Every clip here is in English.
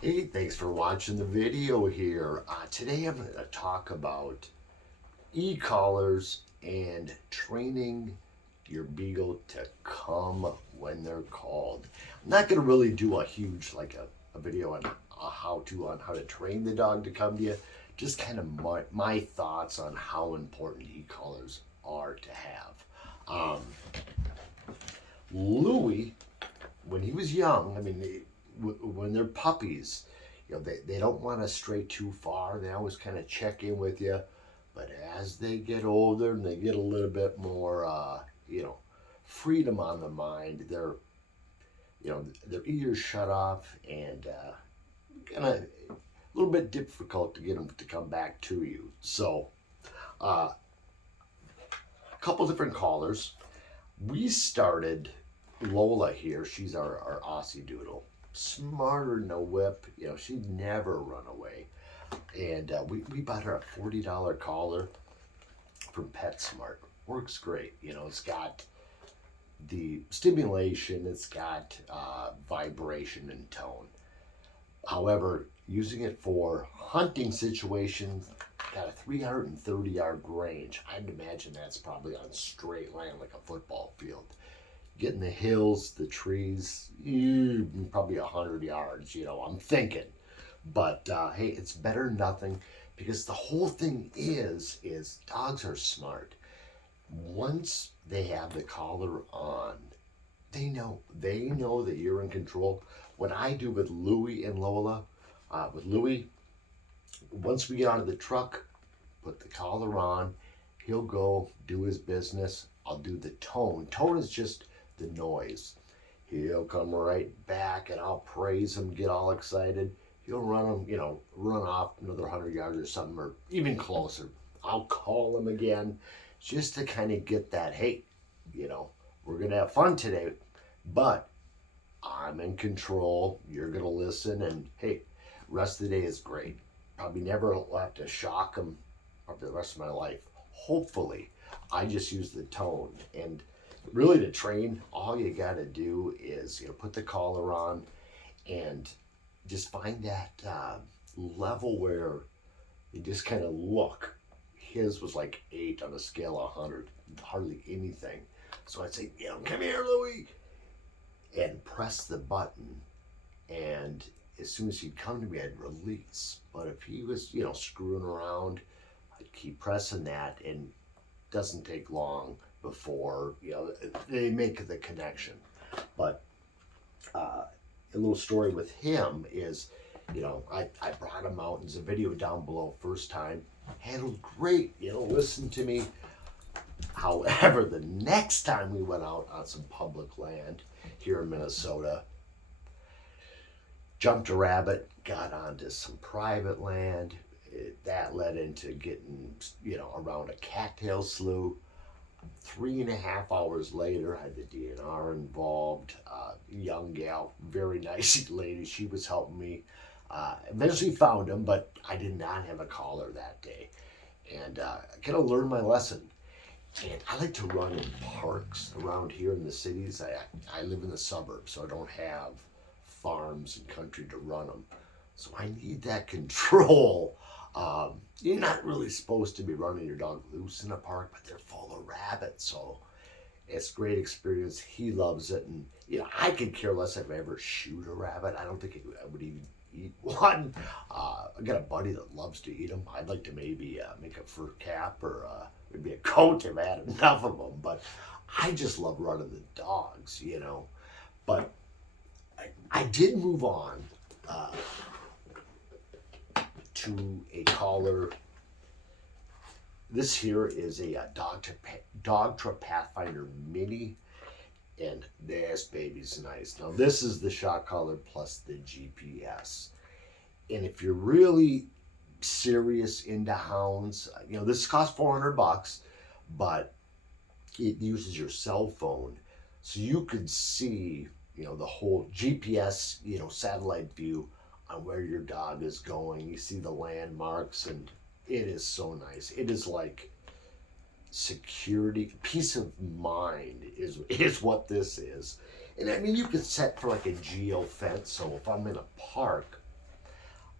Hey, thanks for watching the video here. Today I'm going to talk about e-collars and training your Beagle to come when they're called. I'm not going to really do a huge, a video on a how-to on how to train the dog to come to you. Just kind of my thoughts on how important e-collars are to have. Um, Louis, when he was young, when they're puppies, they don't want to stray too far. They always kind of check in with you. But as they get older and they get a little bit more, freedom on the mind, their ears shut off and kind of a little bit difficult to get them to come back to you. So, a couple different callers. We started Lola here. She's our Aussie Doodle. Smarter than a whip. She'd never run away. And we bought her a $40 collar from PetSmart. Works great. It's got the stimulation, it's got vibration and tone. However, using it for hunting situations, got a 330-yard range. I'd imagine that's probably on straight land like a football field. Getting the hills, the trees, probably 100 yards, I'm thinking. But hey, it's better than nothing because the whole thing is dogs are smart. Once they have the collar on, they know that you're in control. What I do with Louie and Lola, with Louie, once we get out of the truck, put the collar on, he'll go do his business. I'll do the tone. Tone is just the noise. He'll come right back and I'll praise him, get all excited. He'll run off another 100 yards or something, or even closer. I'll call him again just to kind of get that, hey, we're going to have fun today, but I'm in control. You're going to listen, and hey, rest of the day is great. Probably never will have to shock him probably the rest of my life. Hopefully, I just use the tone. And really, to train, all you got to do is put the collar on and just find that level where you just kind of look. His was like 8 on a scale of 100, hardly anything. So I'd say, come here, Louie, and press the button. And as soon as he'd come to me, I'd release. But if he was, screwing around, I'd keep pressing that, and it doesn't take long before, they make the connection. But a little story with him is, I brought him out. There's a video down below. First time, handled great. Listen to me. However, the next time we went out on some public land here in Minnesota, jumped a rabbit, got onto some private land. That led into getting, around a cattail slough. 3.5 hours later, I had the DNR involved. Young gal, very nice lady. She was helping me. Eventually found him, but I did not have a collar that day. And I kind of learned my lesson. And I like to run in parks around here in the cities. I live in the suburbs, so I don't have farms and country to run them. So I need that control. You're not really supposed to be running your dog loose in a park, but they're full of rabbits. So it's a great experience. He loves it. And, I could care less if I ever shoot a rabbit. I don't think I would even eat one. I got a buddy that loves to eat them. I'd like to maybe make a fur cap or maybe a coat if I had enough of them. But I just love running the dogs. But I did move on to a collar. This here is a Dogtra Pathfinder Mini, and this baby's nice. Now this is the shock collar plus the GPS. And if you're really serious into hounds, this costs $400, but it uses your cell phone, so you could see, the whole GPS, satellite view on where your dog is going. You see the landmarks, and it is so nice. It is like security, peace of mind is what this is. And you could set for like a geo fence. So if I'm in a park,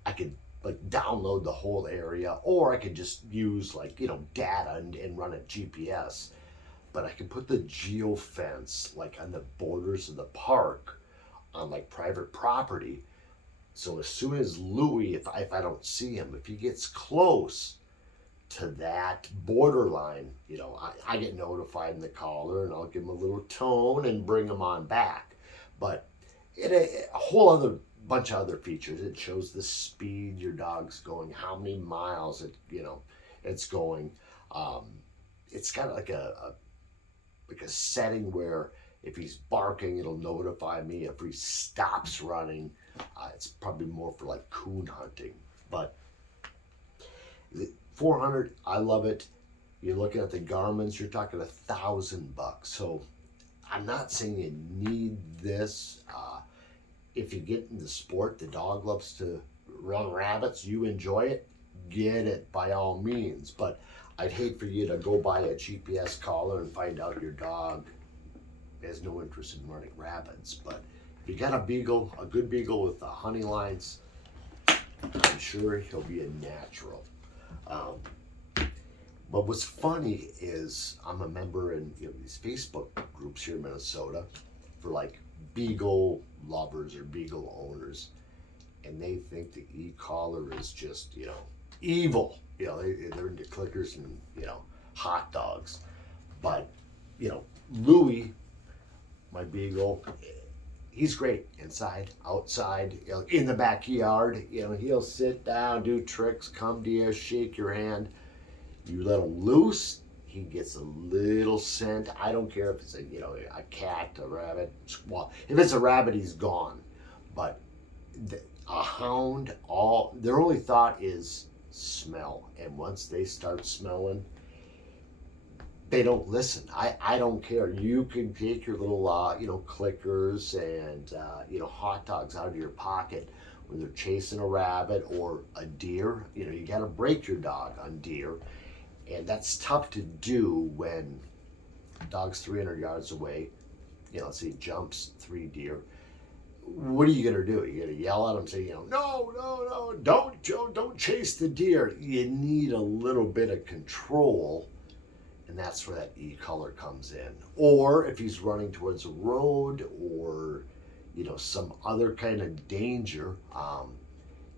I could like download the whole area, or I could just use like, data and run a GPS. But I can put the geo fence like on the borders of the park on like private property. So as soon as Louis, if I don't see him, if he gets close to that borderline, I get notified in the collar, and I'll give him a little tone and bring him on back. But a whole other bunch of other features. It shows the speed your dog's going, how many miles it's going. Um, it's got like a setting where if he's barking, it'll notify me. If he stops running, it's probably more for like coon hunting. But the 400, I love it. You're looking at the Garmin's, you're talking $1,000. So I'm not saying you need this. If you get in the sport, the dog loves to run rabbits, you enjoy it, get it by all means. But I'd hate for you to go buy a GPS collar and find out your dog has no interest in running rabbits. But if you got a Beagle, a good Beagle with honey lines, I'm sure he'll be a natural. But what's funny is I'm a member in these Facebook groups here in Minnesota for like Beagle lovers or Beagle owners, and they think the e-collar is just evil. They're into clickers and hot dogs. But Louis, my Beagle, he's great inside, outside, in the backyard. He'll sit down, do tricks, come to you, shake your hand. You let him loose, he gets a little scent. I don't care if it's a cat, a rabbit. Well, if it's a rabbit, he's gone. But a hound, their only thought is smell. And once they start smelling, they don't listen. I don't care. You can take your little clickers and hot dogs out of your pocket when they're chasing a rabbit or a deer. You got to break your dog on deer, and that's tough to do when dog's 300 yards away. Let's say he jumps 3 deer. What are you gonna do? You gonna yell at him, say, no, don't chase the deer. You need a little bit of control. And that's where that e-collar comes in. Or if he's running towards a road or, some other kind of danger,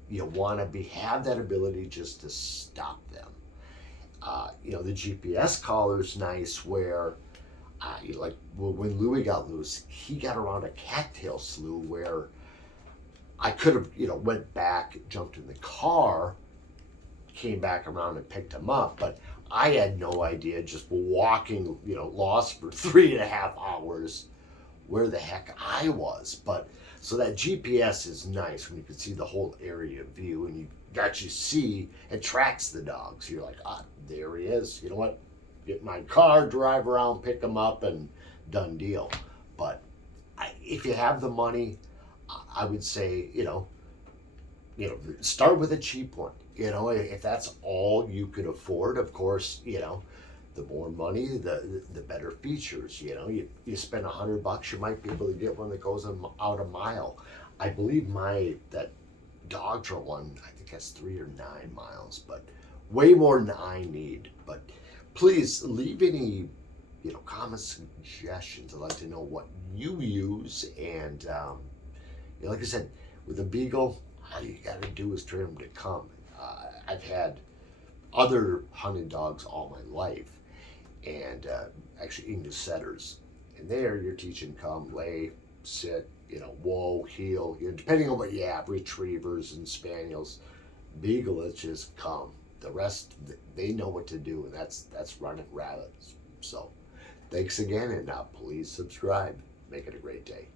you want to have that ability just to stop them. The GPS collar's nice where, when Louis got loose, he got around a cattail slough where I could have, went back, jumped in the car, came back around and picked him up, but I had no idea, just walking, lost for 3.5 hours, where the heck I was. But so that GPS is nice when you can see the whole area view, and you actually see it tracks the dog. So you're like, there he is. You know what? Get my car, drive around, pick him up, and done deal. But if you have the money, I would say, start with a cheap one. If that's all you could afford, of course, the more money, the better features. You spend $100, you might be able to get one that goes out a mile. I believe that Dogtra one, I think that's 3 or 9 miles, but way more than I need. But please leave any comments, suggestions. I'd like to know what you use. And like I said, with a Beagle, all you got to do is train them to come. I've had other hunting dogs all my life, and actually English setters. And there you're teaching come, lay, sit, whoa, heel, depending on what you have, retrievers and spaniels. Beagle, it's just come. The rest, they know what to do, and that's running rabbits. So thanks again, and please subscribe. Make it a great day.